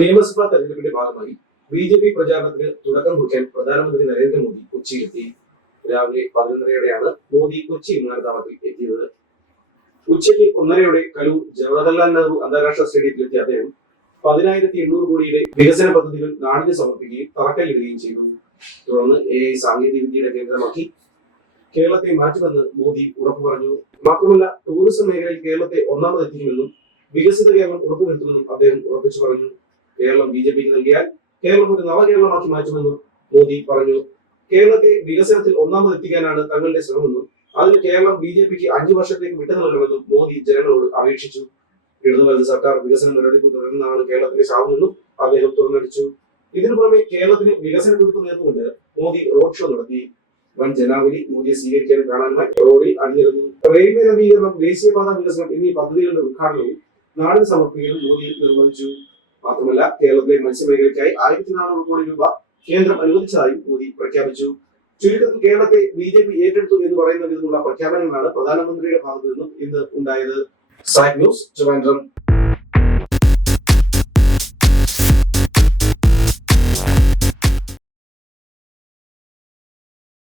നിയമസഭാ തെരഞ്ഞെടുപ്പിന്റെ ഭാഗമായി ബി.ജെ.പി. പ്രചാരണത്തിന് തുടക്കം കുറിക്കാൻ പ്രധാനമന്ത്രി നരേന്ദ്രമോദി കൊച്ചിയിലെത്തി. രാവിലെ 11:30യോടെയാണ് മോദി കൊച്ചി വിമാനത്താവളത്തിൽ എത്തിയത്. ഉച്ചയ്ക്ക് 1:30യോടെ കലൂർ ജവഹർലാൽ നെഹ്റു അന്താരാഷ്ട്ര സ്റ്റേഡിയത്തിലെത്തിയ അദ്ദേഹം 10,800 കോടിയുടെ വികസന പദ്ധതികൾ നാടിന് സമർപ്പിക്കുകയും തറക്കല്ലിടുകയും ചെയ്തു. തുടർന്ന് AI സാങ്കേതിക വിദ്യയുടെ കേന്ദ്രമാക്കി കേരളത്തെ മാറ്റുമെന്ന് മോദി ഉറപ്പു പറഞ്ഞു. മാത്രമല്ല, ടൂറിസം മേഖലയിൽ കേരളത്തെ ഒന്നാമതെത്തിക്കുമെന്നും വികസിത കേരളം ഉറപ്പുവരുത്തുമെന്നും അദ്ദേഹം ഉറപ്പിച്ചു പറഞ്ഞു. കേരളം ബി.ജെ.പിക്ക് നൽകിയാൽ കേരളം ഒരു നവകേരളമാക്കി മാറ്റുമെന്നും മോദി പറഞ്ഞു. കേരളത്തെ വികസനത്തിൽ ഒന്നാമതെത്തിക്കാനാണ് തങ്ങളുടെ ശ്രമമെന്നും അതിന് കേരളം ബി.ജെ.പിക്ക് 5 വർഷത്തേക്ക് വിട്ടു നൽകണമെന്നും മോദി ജനങ്ങളോട് അപേക്ഷിച്ചു. ഇടതുവലത് സർക്കാർ വികസന നടപടികൾ തുടരുന്നതാണ് കേരളത്തിന്റെ ശാപമെന്നും അദ്ദേഹം തുറന്നടിച്ചു. ഇതിനു പുറമെ കേരളത്തിന് വികസന കുതിപ്പ് നേർന്നുകൊണ്ട് മോദി റോഡ് ഷോ നടത്തി. വൻ ജനാവലി മോദിയെ സ്വീകരിക്കാനും കാണാനുമായി റോഡിൽ അണിനിരന്നു. റെയിൽവേ നവീകരണം, ദേശീയപാത വികസനം എന്നീ പദ്ധതികളുടെ ഉദ്ഘാടനവും നാടിന് സമർപ്പിക്കലും മോദി നിർവഹിച്ചു. മാത്രമല്ല, കേരളത്തിലെ മത്സ്യമേഖലയ്ക്കായി 1,400 കോടി രൂപ കേന്ദ്രം അനുവദിച്ചതായും മോദി പ്രഖ്യാപിച്ചു. ചുരുക്കത്തിൽ കേരളത്തെ ബി.ജെ.പി. ഏറ്റെടുത്തു എന്ന് പറയുന്ന വിധമുള്ള പ്രഖ്യാപനങ്ങളാണ് പ്രധാനമന്ത്രിയുടെ ഭാഗത്തു നിന്നും ഇന്ന് ഉണ്ടായത്. സാക് ന്യൂസ്, ട്രിവാൻഡ്രം.